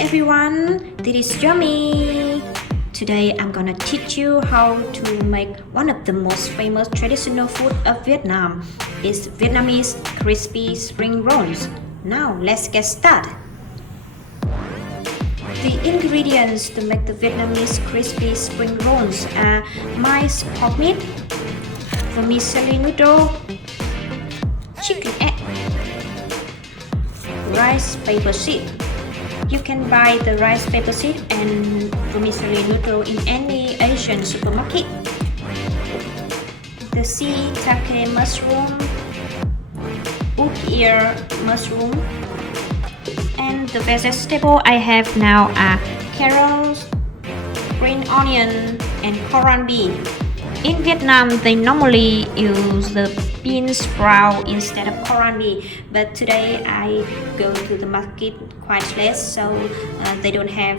everyone, this is Yoo Mi. Today I'm gonna teach you how to make one of the most famous traditional food of Vietnam. It's Vietnamese Crispy Spring Rolls. Now let's get started. The ingredients to make the Vietnamese Crispy Spring Rolls are minced pork meat, vermicelli noodle, chicken egg, rice paper seed. You can buy the rice paper seed and vermicelli noodle in any Asian supermarket. The shiitake mushroom, wood ear mushroom, and the vegetable I have now are carrots, green onion, and kohlrabi. In Vietnam, they normally use the bean sprout instead of kohlrabi, but today I go to the market quite less, so they don't have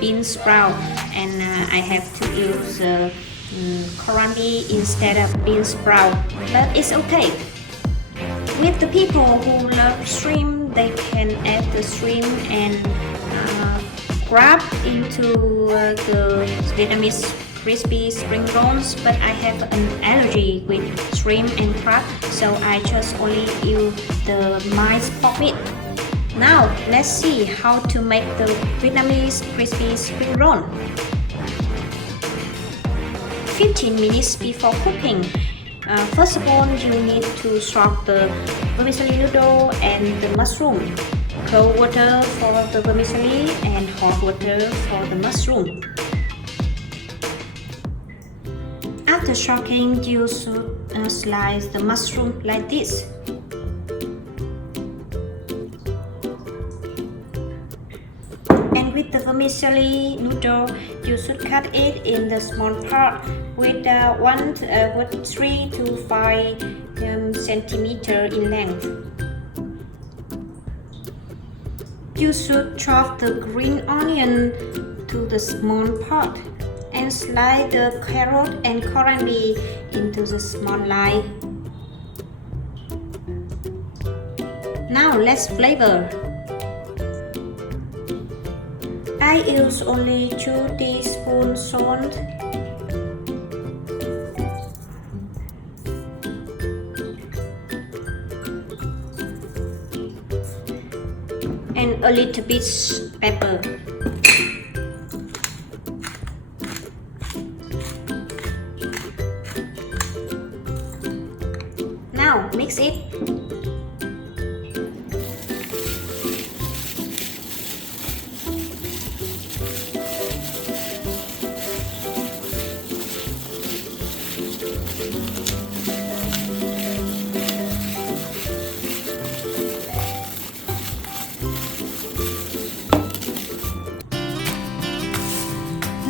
bean sprout, and I have to use kohlrabi instead of bean sprout, but it's okay. With the people who love shrimp, they can add the shrimp and crab into the Vietnamese crispy spring rolls, but I have an allergy with shrimp and crab, so I just only use the minced pork meat. Now let's see how to make the Vietnamese crispy spring roll. 15 minutes before cooking. First of all, you need to soak the vermicelli noodle and the mushroom. Cold water for the vermicelli and hot water for the mushroom. After soaking, you should slice the mushroom like this. And with the vermicelli noodle, you should cut it in the small part with 3 to 5 centimeter in length. You should chop the green onion to the small part and slice the carrot and kohlrabi into the small line. Now let's flavor. I use only 2 teaspoons salt, and a little bit pepper. Now mix it.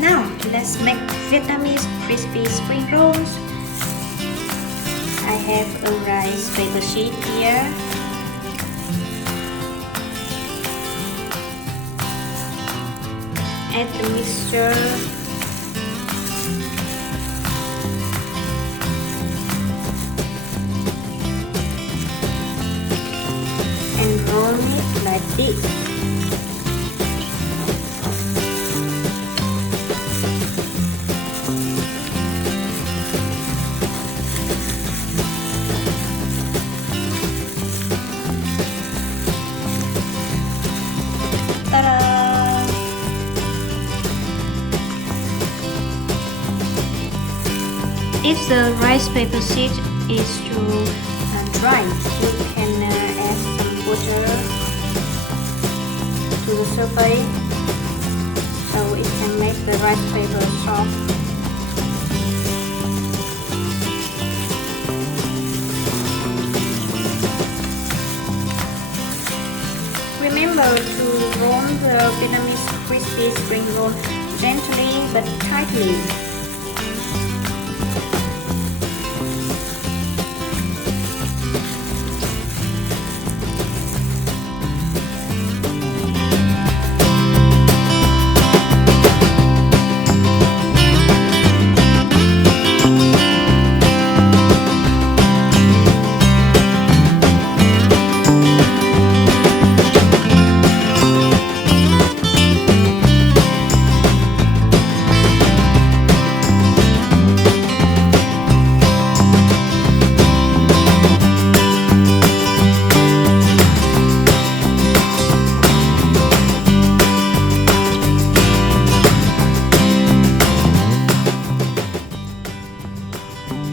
Now let's make Vietnamese crispy spring rolls. I have a rice paper sheet here. Add the mixture. And roll it like this. If the rice paper sheet is too dry, you can add some water to the surface so it can make the rice paper soft. Remember to roll the Vietnamese crispy spring roll gently but tightly.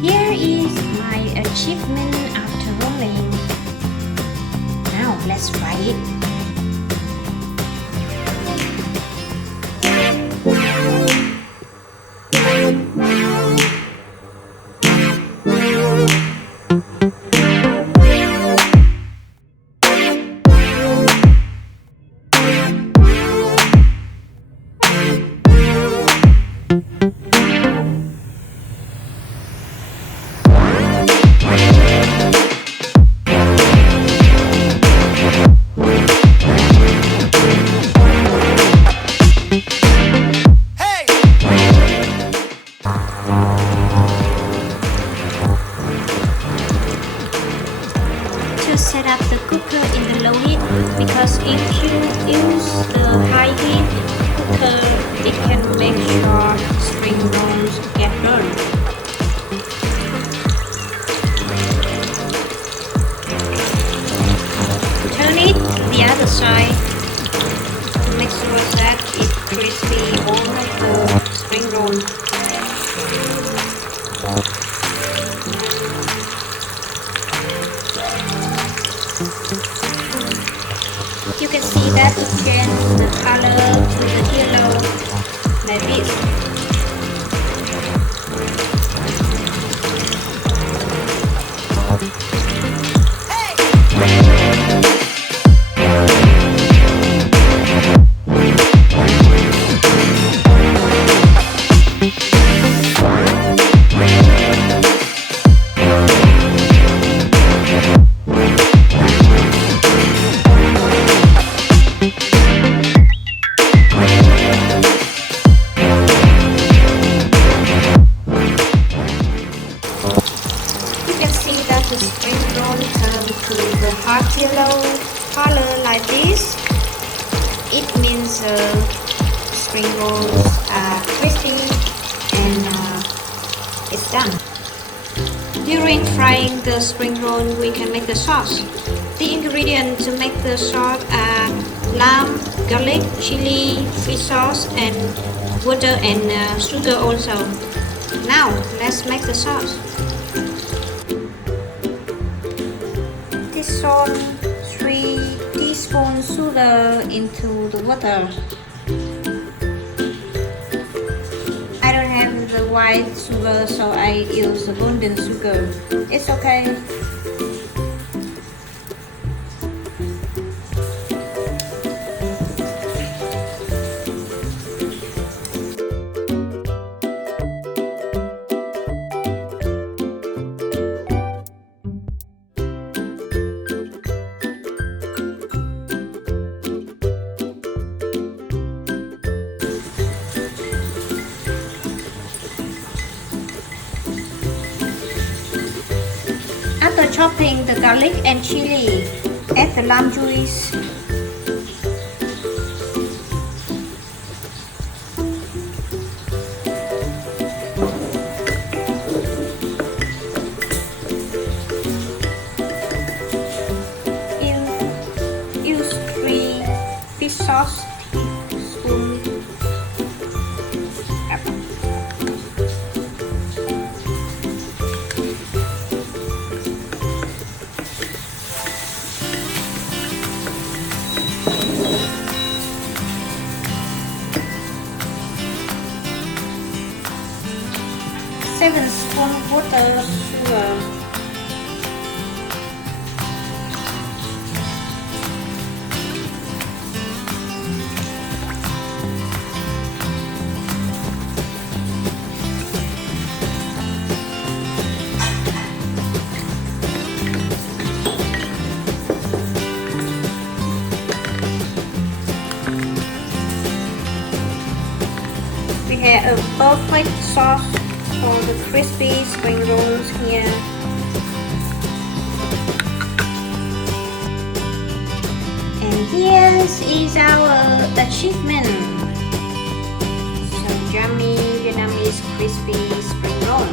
Here is my achievement after rolling. Now let's fry it. Set up the cooker in the low heat, because if you use the high heat cooker, it can make your spring rolls get burned. Turn it to the other side to make sure that it's crispy all of the spring roll. You can see that it changes the color to the yellow like this. The spring roll turn to the hot yellow color like this. It means spring rolls are crispy and it's done. During frying the spring roll, we can make the sauce. The ingredients to make the sauce are lamb, garlic, chili, fish sauce, and water and sugar also. Now let's make the sauce. Dissolve 3 teaspoons sugar into the water. I don't have the white sugar, so I use the golden sugar. It's okay. After chopping the garlic and chili, add the lime juice. Use 3 fish sauce teaspoons. Tablespoon water sugar. We have a perfect sauce for the crispy spring rolls here. And here is our achievement. Some yummy Vietnamese crispy spring roll.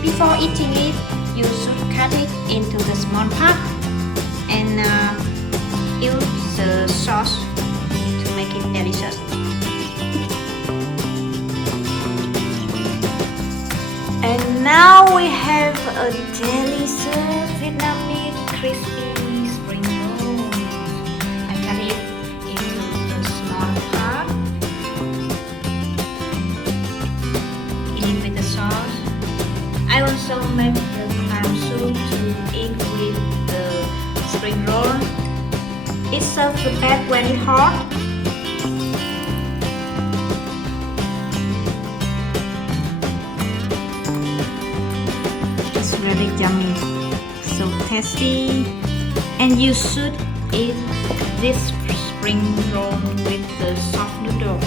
Before eating it, you should cut it into the small part and use the sauce to make it delicious. And Now we have a delicious Vietnamese crispy spring rolls. I cut it into the small part. Eat it with the sauce. I also make the clam soup to eat with the spring roll. It serves the best when it's hot. It's really yummy, so tasty, and you should eat this spring roll with the soft noodle.